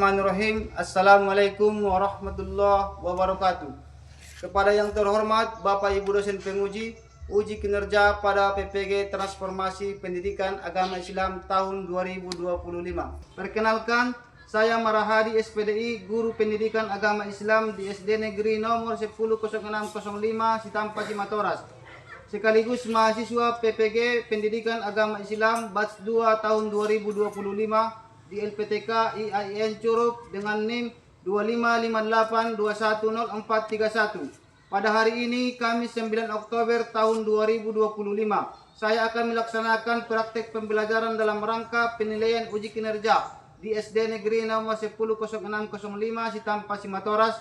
Bismillahirrahmanirrahim. Assalamualaikum warahmatullahi wabarakatuh. Kepada yang terhormat Bapak Ibu dosen penguji uji kinerja pada PPG Transformasi Pendidikan Agama Islam tahun 2025. Perkenalkan, saya Marahadi SPDI, Guru Pendidikan Agama Islam di SD Negeri nomor 100605 Sitampa Cimatoras. Sekaligus mahasiswa PPG Pendidikan Agama Islam batch 2 tahun 2025 di LPTK IAIN Curug dengan NIM 2558210431. Pada hari ini Kamis 9 Oktober tahun 2025, saya akan melaksanakan praktek pembelajaran dalam rangka penilaian uji kinerja di SD Negeri nomor 100605 Sitampa Cimatoras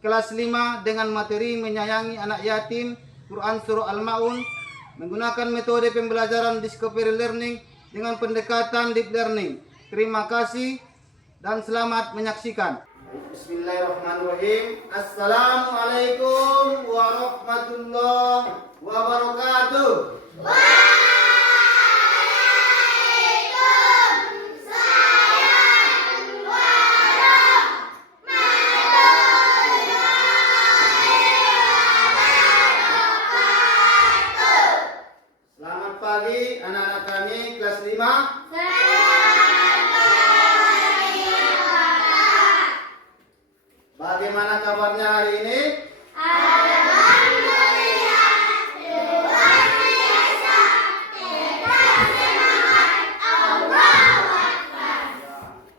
kelas 5 dengan materi menyayangi anak yatim Quran Surah Al-Maun menggunakan metode pembelajaran Discovery Learning dengan pendekatan Deep Learning. Terima kasih dan selamat menyaksikan. Bismillahirrahmanirrahim. Assalamualaikum warahmatullahi wabarakatuh. Selamat pagi anak-anak kami kelas 5. Bagaimana kabarnya hari ini? Alhamdulillah, luar biasa. Kita semangat, Allahu Akbar.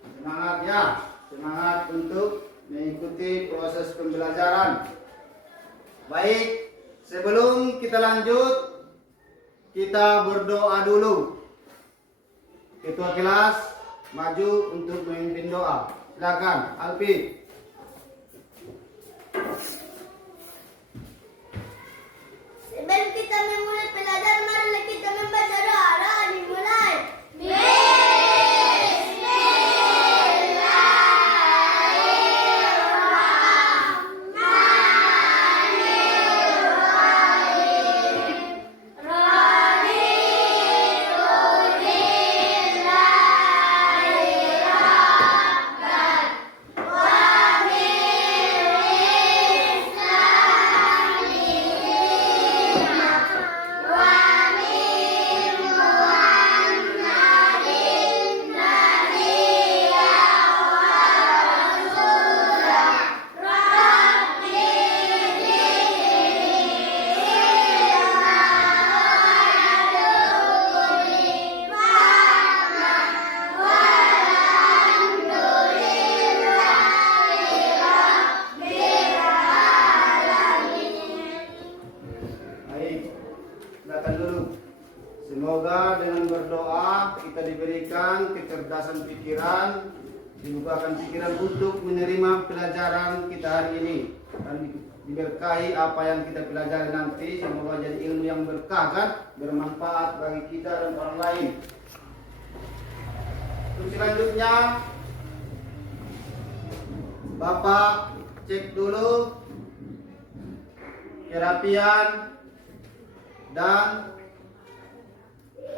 Semangat ya, semangat untuk mengikuti proses pembelajaran. Baik, sebelum kita lanjut, kita berdoa dulu. Ketua kelas maju untuk memimpin doa. Silakan, Alfi. Sebelum kita memulai pelajaran, marilah kita membaca doa. Dimulai. Semoga dengan berdoa kita diberikan kecerdasan pikiran, dibukakan pikiran untuk menerima pelajaran kita hari ini dan diberkahi apa yang kita pelajari nanti. Semoga jadi ilmu yang berkah kan, bermanfaat bagi kita dan orang lain. Untuk selanjutnya, Bapak cek dulu kerapian dan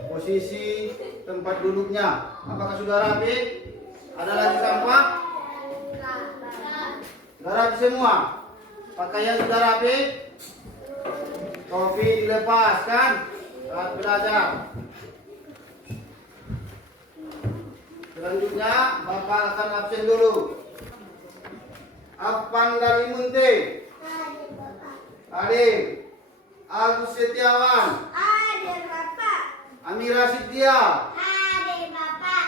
posisi tempat duduknya. Apakah sudah rapi? Ada lagi sampah? Sudah rapi semua? Pakaian sudah rapi? Topi dilepas kan? Saat belajar. Selanjutnya Bapak akan absen dulu. Afan dari Munte. Hadir. Agus Setiawan. Hadir, Bapak. Amira Sidya. Hadir, Bapak.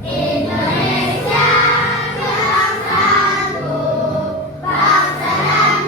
Indonesia yang satu, bangsa dan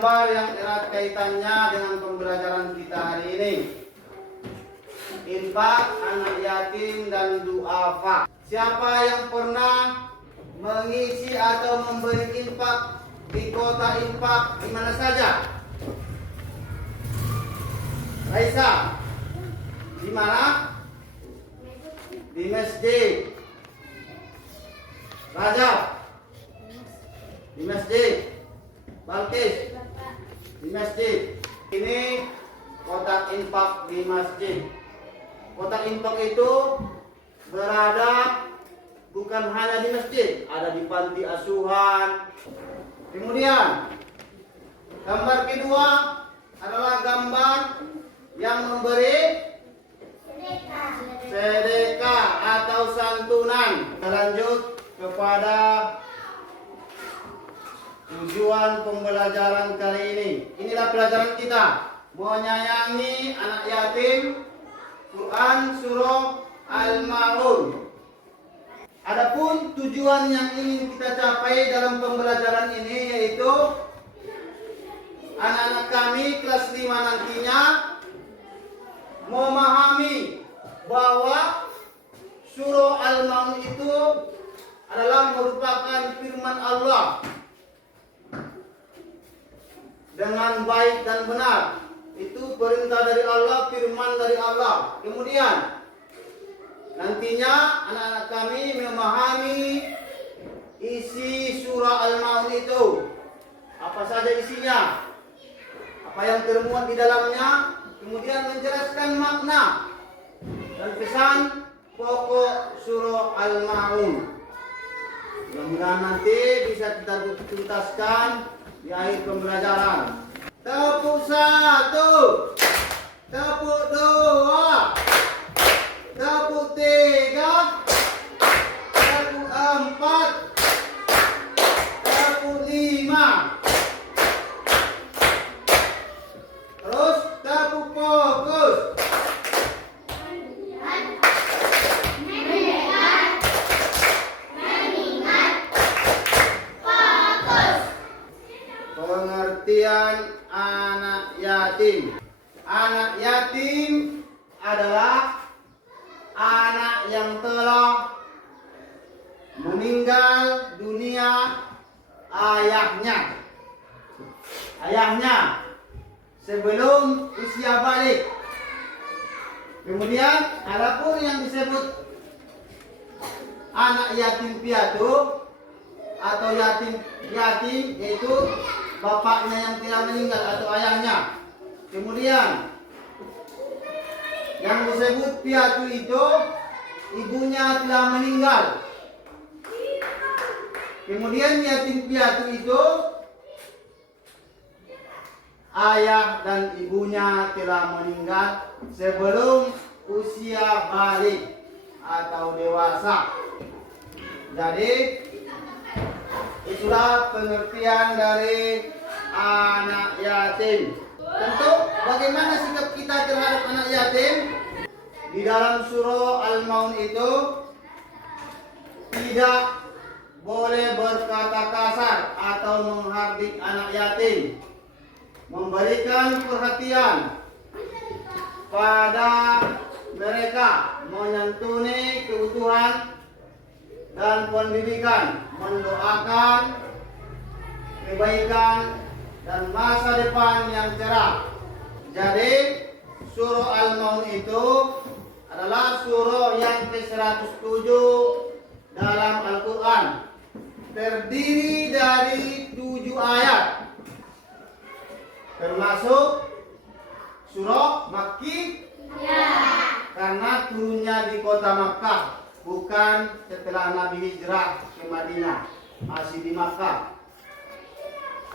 gambar yang erat kaitannya dengan pembelajaran kita hari ini. Infak, anak yatim, dan duafa. Siapa yang pernah mengisi atau memberi infak di kota infak di mana saja? Raisa, di mana? Di masjid. Rajab, di masjid. Balkis, di masjid. Ini kotak infak di masjid. Kotak infak itu berada bukan hanya di masjid, ada di panti asuhan. Kemudian gambar kedua adalah gambar yang memberi sedekah atau santunan. Lanjut kepada tujuan pembelajaran kali ini. Inilah pelajaran kita, menyayangi anak yatim, Quran surah Al-Maun. Adapun tujuan yang ingin kita capai dalam pembelajaran ini yaitu anak-anak kami kelas 5 nantinya memahami bahwa surah Al-Maun itu adalah merupakan firman Allah dengan baik dan benar. Itu perintah dari Allah, firman dari Allah. Kemudian nantinya anak-anak kami memahami isi surah Al-Maun itu. Apa saja isinya? Apa yang termuat di dalamnya? Kemudian menjelaskan makna dan pesan pokok surah Al-Maun. Mudah-mudahan nanti bisa kita tuntaskan di akhir pembelajaran. Tepuk 1, tepuk 2, tepuk 3, tepuk 4, tepuk 5. Terus tepuk fokus. Pengertian anak yatim. Anak yatim adalah anak yang telah meninggal dunia ayahnya. Ayahnya sebelum usia balik. Kemudian adapun yang disebut anak yatim piatu atau yatim yaitu bapaknya yang telah meninggal atau ayahnya. Kemudian yang disebut piatu itu ibunya telah meninggal. Kemudian yatim piatu itu ayah dan ibunya telah meninggal sebelum usia balik atau dewasa. Jadi itulah pengertian dari anak yatim. Tentu bagaimana sikap kita terhadap anak yatim? Di dalam surah Al-Maun itu tidak boleh berkata kasar atau menghardik anak yatim. Memberikan perhatian pada mereka, menyantuni kebutuhan dan pendidikan, mendoakan kebaikan dan masa depan yang cerah. Jadi surah Al-Maun itu adalah surah yang ke-107 dalam Al-Quran. Terdiri dari 7 ayat. Termasuk surah Makki. Karena turunnya di kota Makkah, bukan setelah Nabi hijrah ke Madinah, masih di Makkah.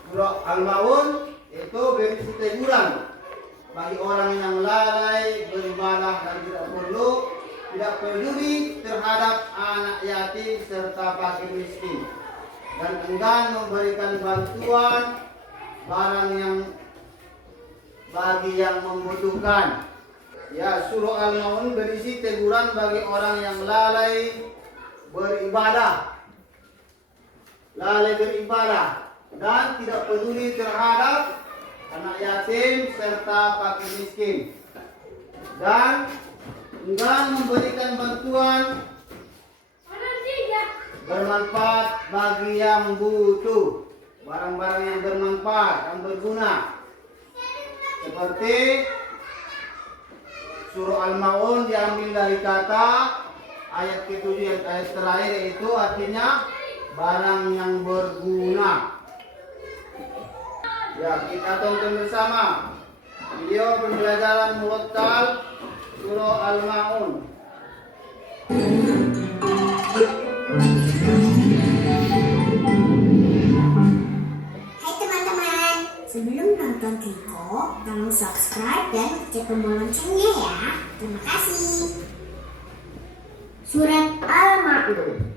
Surah Al-Maun itu berisi teguran bagi orang yang lalai beribadah dan tidak peduli terhadap anak yatim serta fakir miskin, dan enggan memberikan bantuan barang yang bagi yang membutuhkan. Ya, surah Al-Maun berisi teguran bagi orang yang lalai beribadah. dan tidak peduli terhadap anak yatim serta fakir miskin, dan enggan memberikan bantuan bermanfaat bagi yang butuh, barang-barang yang bermanfaat, yang berguna, seperti surah Al-Maun diambil dari kata ayat ke-7 yang ayat terakhir, yaitu artinya barang yang berguna. Ya, kita tonton bersama video pembelajaran murattal surah Al-Maun. Hai teman-teman, sebelum nonton Kiko, tolong subscribe dan cek tombol loncengnya ya. Terima kasih. Surat Al-Maun.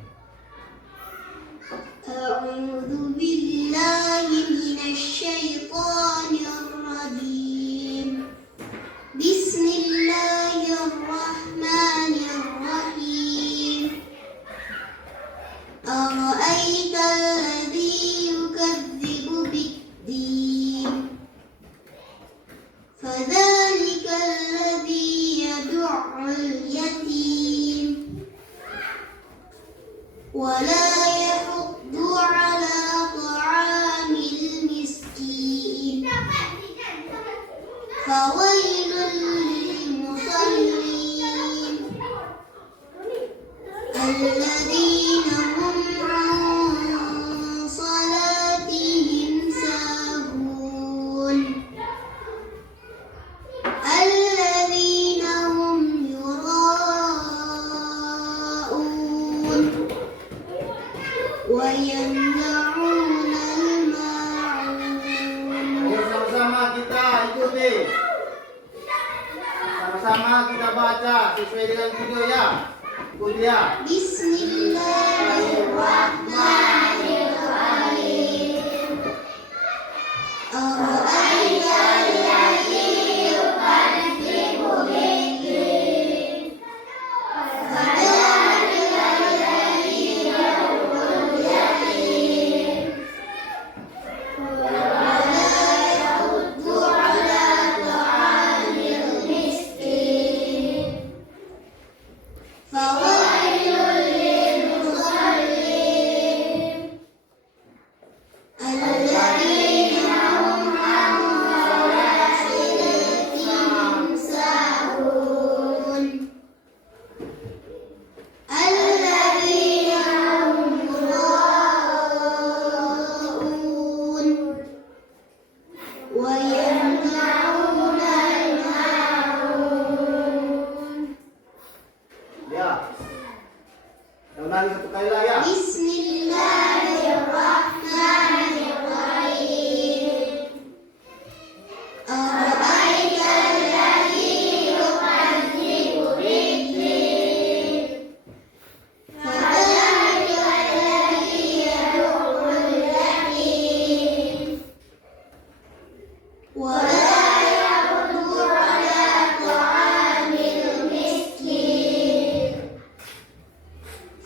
A'udzu billahi minasy syaithanir rajim. Bismillahirrahmanirrahim. Ara'aita alladzi yukadzibu bid-din. Fadzalika alladzi yad'ul yatim. Wa la yahuddu 'ala ta'amil miskin. Fawailul lil musallin. Alladzina hum 'an salatihim sahun. Alladzina hum yura'un wa yamna'una al-ma'un. Ayo sama-sama kita ikuti, sama-sama kita baca sesuai dengan video ya. Ikuti ya. Bismillahirrahmanirrahim. Ara'aita alladzi yukadzibu bid-din. Fadzalika alladzi yad'ul yatim. Wa la yahuddu 'ala ta'amil miskin. Fawailul lil musallin. Alladzina hum 'an salatihim sahun. Alladzina hum yura'un wa yamna'una al-ma'un. Ya. Ulangi satu kali lagi ya. Bismillahirrahmanirrahim. Ara'aita alladzi yukadzibu bid-din. Fadzalika alladzi yad'ul yatim. Wa la yahuddu 'ala ta'amil miskin.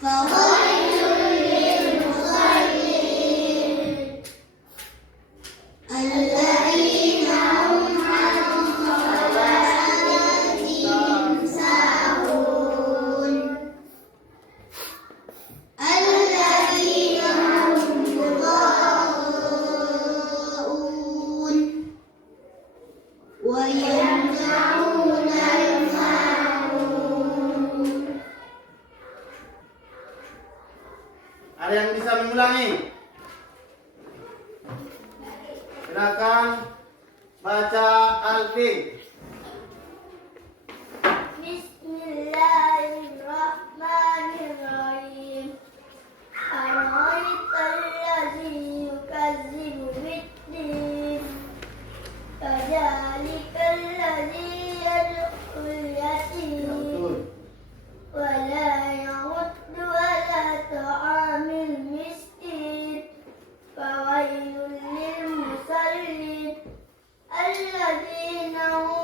Fawailul lil musallin. Alladzina hum 'an salatihim sahun. Alladzina hum yura'un wa yamna'una al-ma'un. Ada yang bisa mengulangi? Silakan baca Alfi. Bismillahirrahmanirrahim. Ara'aita alladzi yukadzibu bid-din. Fadzalika alladzi yad'ul yatim. Betul. Wa la yahuddu 'ala ta'amil miskin. Fawailul lil musallin. Alladzina hum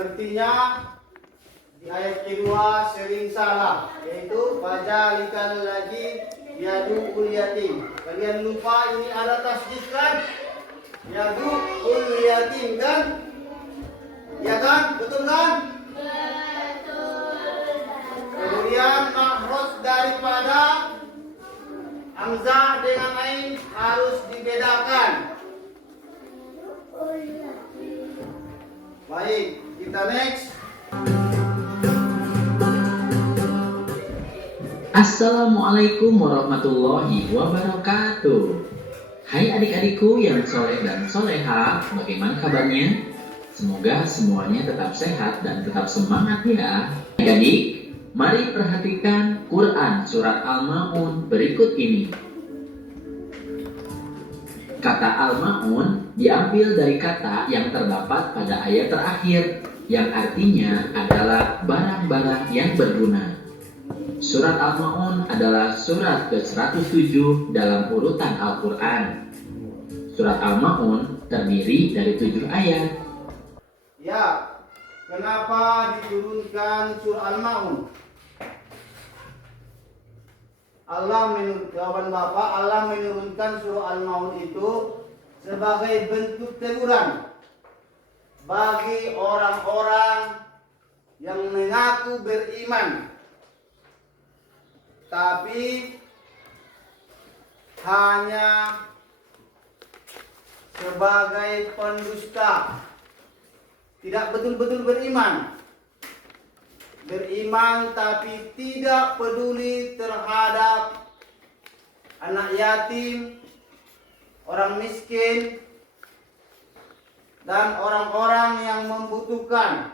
Sepertinya di ayat kedua sering salah, yaitu fadzalikan lagi yadu yatim. Kalian lupa ini ada tasdid kan? Yadu yatim kan? Ya kan? Betul kan? Kemudian makhraj daripada hamzah dengan ain harus dibedakan. Baik, kita next. Assalamualaikum warahmatullahi wabarakatuh. Hai adik-adikku yang soleh dan soleha, bagaimana kabarnya? Semoga semuanya tetap sehat dan tetap semangat ya. Adik-adik, mari perhatikan Quran Surat Al-Ma'un berikut ini. Kata Al-Ma'un diambil dari kata yang terdapat pada ayat terakhir, yang artinya adalah barang-barang yang berguna. Surat Al-Ma'un adalah surat ke-107 dalam urutan Al-Quran. Surat Al-Ma'un terdiri dari 7 ayat. Ya, kenapa diturunkan surah Al-Ma'un? Jawaban Bapak, Allah menurunkan surah Al-Ma'un itu sebagai bentuk teguran bagi orang-orang yang mengaku beriman tapi hanya sebagai pendusta, tidak betul-betul beriman. Beriman tapi tidak peduli terhadap anak yatim, orang miskin, dan orang-orang yang membutuhkan.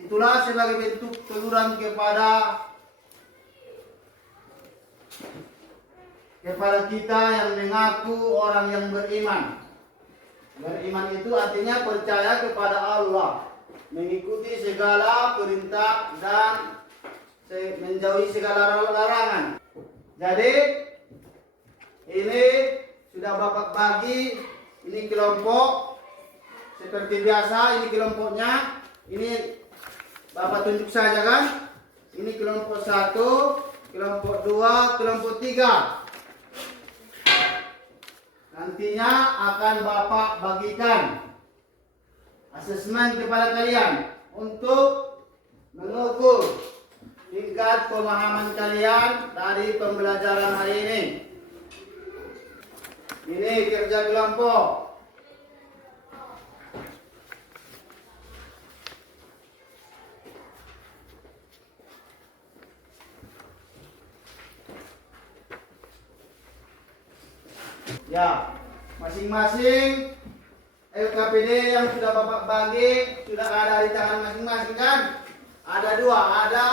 Itulah sebagai bentuk teguran kepada kita yang mengaku orang yang beriman. Beriman itu artinya percaya kepada Allah, mengikuti segala perintah dan menjauhi segala larangan. Jadi ini sudah Bapak bagi, ini kelompok seperti biasa, ini kelompoknya, ini Bapak tunjuk saja kan. Ini kelompok 1, kelompok 2, kelompok 3. Nantinya akan Bapak bagikan asesmen kepada kalian untuk mengukur tingkat pemahaman kalian dari pembelajaran hari ini. Ini kerja kelompok. Ya, masing-masing LKPD yang sudah Bapak bagi sudah ada di tangan masing-masing kan? Ada 2, ada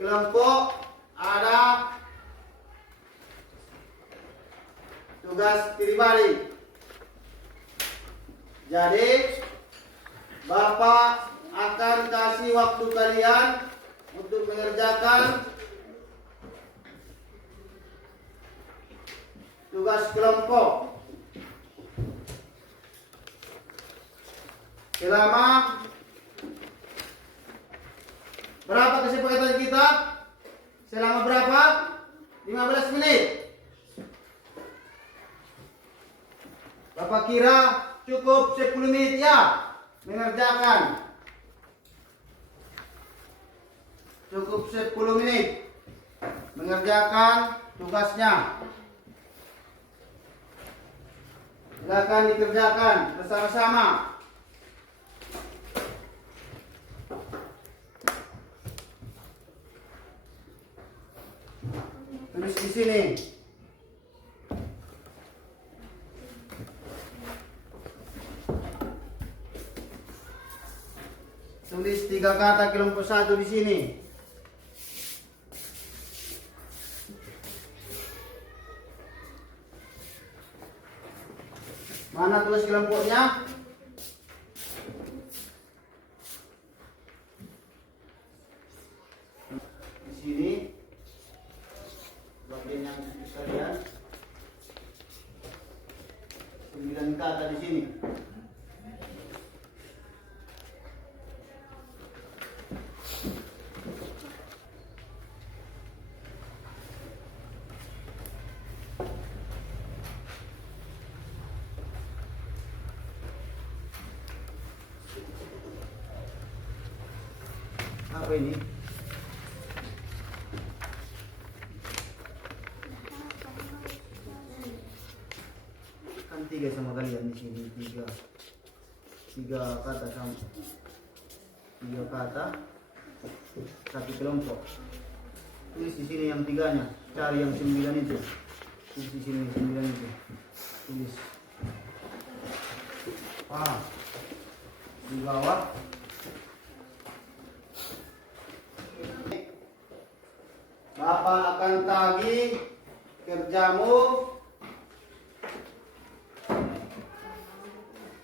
kelompok, ada tugas pribadi. Jadi Bapak akan kasih waktu kalian untuk mengerjakan tugas kelompok selama berapa kesepakatan kita? Selama berapa? 15 menit. Bapak kira cukup 10 menit ya mengerjakan? Cukup 10 menit mengerjakan tugasnya. Silakan dikerjakan bersama-sama. Tulis di sini. Tulis 3 kata kelompok 1 di sini. Mana tulis kelompoknya? Di sini. Bagian yang sekalian. 9 kata di sini. apa ini? Kan 3 sama kalian di sini, 3 kata sama 3 kata 1 kelompok. Tulis di sini yang 3-nya, cari yang 9 itu. Tulis di sini 9 itu. Tulis. Di bawah. Bapak akan tagih kerjamu.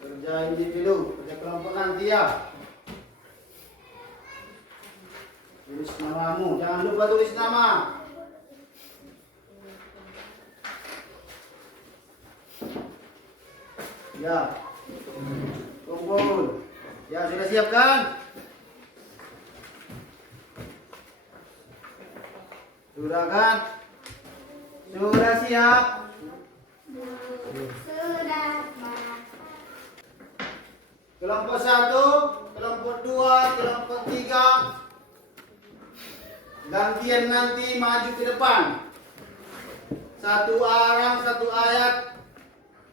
Kerja individu, kerja kelompok nanti ya. Tulis namamu, jangan lupa tulis nama. Ya, kumpul. Ya, sudah siap kan? Sudah kan? Sudah siap? Sudah, Pak. Kelompok 1, kelompok 2, kelompok 3. Gantian nanti maju ke depan. Satu orang, satu ayat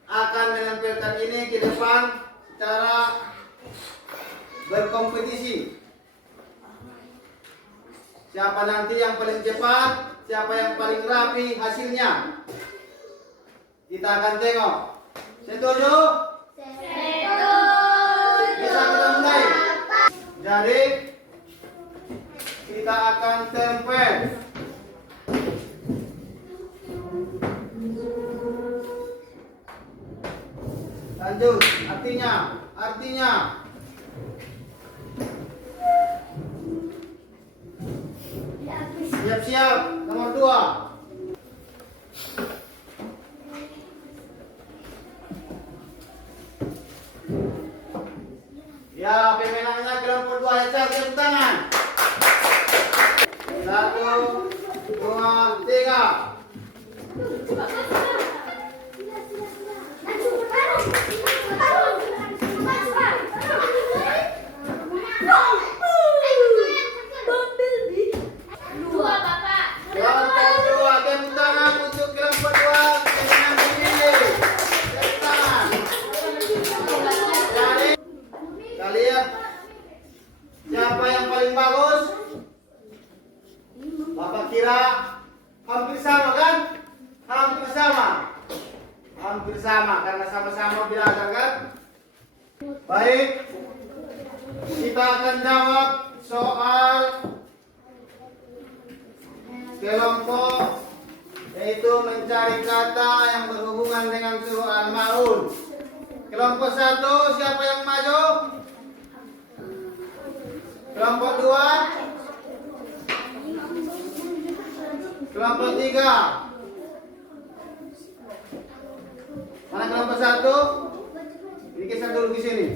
akan menempelkan ini ke depan secara berkompetisi. Siapa nanti yang paling cepat, siapa yang paling rapi hasilnya. Kita akan tengok. Setuju? Bisa kita mulai. Jadi kita akan tempel. Lanjut, artinya. Siap-siap, nomor 2. Ya, pemenangnya kelompok 2 ya, tepuk tangan. 1, 2, 3. Kelompok 2, tepuk tangan untuk kelompok 2 pemenang ini. Tepuk tangan. Jadi, kalian siapa yang paling bagus? Bapak kira hampir sama kan? Hampir sama karena sama-sama belajar kan? Baik, kita akan jawab soal kelompok, yaitu mencari kata yang berhubungan dengan suruh al-maun. Kelompok 1, siapa yang maju? Kelompok 2? Kelompok 3? Mana kelompok 1? Ini kisah dulu di sini.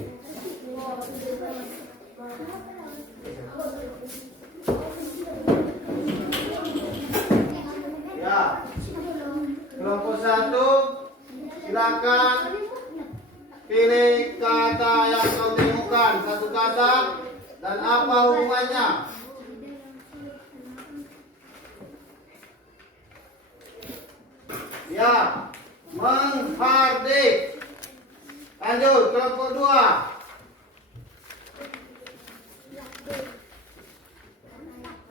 Ya. Kelompok 1, silakan pilih kata yang kau temukan, satu kata dan apa hubungannya. Ya, menghardik. Lanjut, kelompok 2.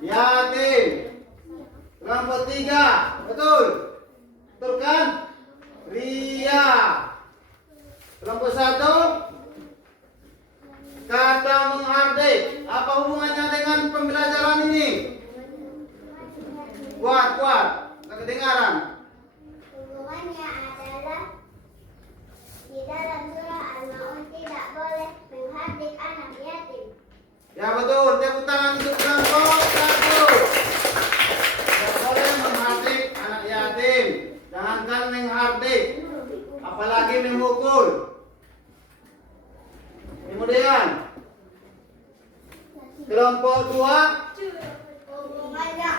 Yatim. Kelompok 3, betul? Betul kan? Ria. Kelompok 1, kata menghardik. Apa hubungannya dengan pembelajaran ini? Kuat, kedengaran. Hubungannya adalah di dalam surah Al-Maun tidak boleh menghardik anak yatim. Ya betul, tepuk tangan untuk kelompok 1. Tidak boleh menghardik anak yatim. Jangankan menghardik, apalagi memukul. Kemudian kelompok 2, Hubungannya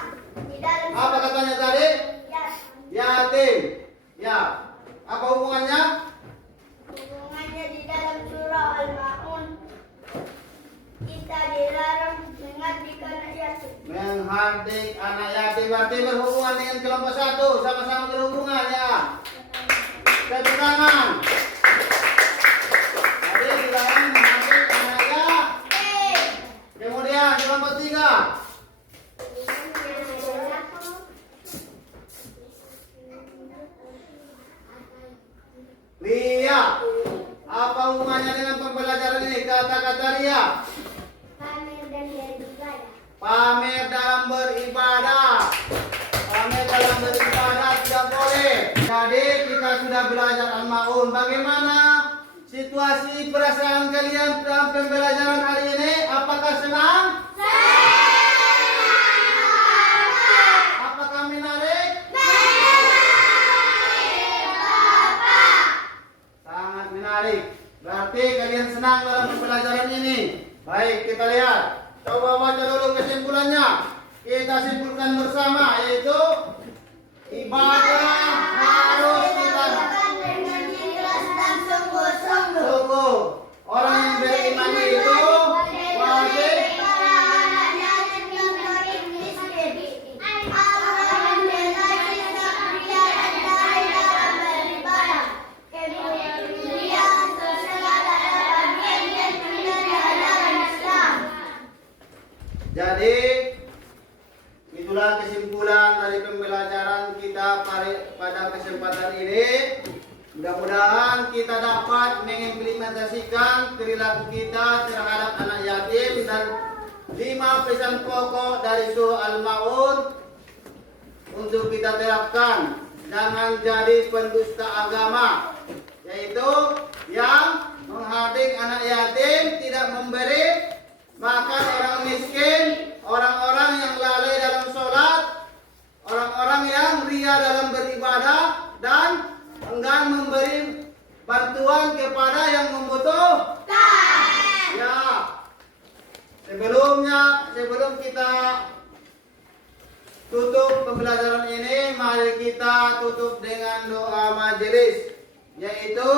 di dalam apa katanya tadi? Yatim. Ya. Apa hubungannya? Hubungannya di dalam surah Al-Maun kita dilarang mengabdikan menghardik anak yatim. Berarti berhubungan dengan kelompok 1. Sama-sama berhubungan ya. Tepuk tangan. Jadi dilarang menghardik anak yatim. Kemudian kelompok 3. Ria. Apa hubungannya dengan pembelajaran ini? Kata-kata Ria. Pamer dalam beribadah. Pamer dalam beribadah tidak boleh. Jadi kita sudah belajar Al-Ma'un. Bagaimana situasi perasaan kalian dalam pembelajaran hari ini? Apakah senang? Apakah menarik? Sangat menarik. Berarti kalian senang dalam pembelajaran ini. Baik, kita lihat. Coba baca dulu kesimpulannya. Kita simpulkan bersama, yaitu ibadah harus kita sungguh. Orang yang beriman itu wajib Jadi itulah kesimpulan dari pembelajaran kita pada kesempatan ini. Mudah-mudahan kita dapat mengimplementasikan perilaku kita terhadap anak yatim dan 5 pesan pokok dari surah Al-Ma'un untuk kita terapkan. Jangan jadi pendusta agama, yaitu yang menghardik anak yatim, tidak memberi makan orang miskin, orang-orang yang lalai dalam sholat, orang-orang yang ria dalam beribadah, dan enggan memberi bantuan kepada yang membutuhkan. Ya, sebelum kita tutup pembelajaran ini, mari kita tutup dengan doa majelis, yaitu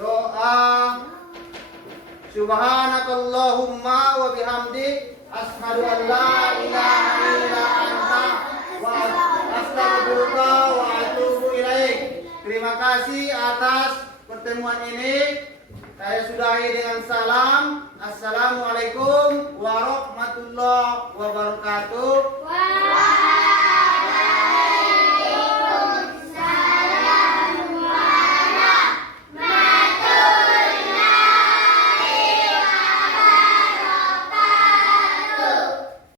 doa Subhanakallahumma wa bihamdik asyhadu an la ilaha illa anta wa astaghfiruka wa atubu ilaik. Terima kasih atas pertemuan ini. Saya sudahi dengan salam. Assalamualaikum warahmatullahi wabarakatuh.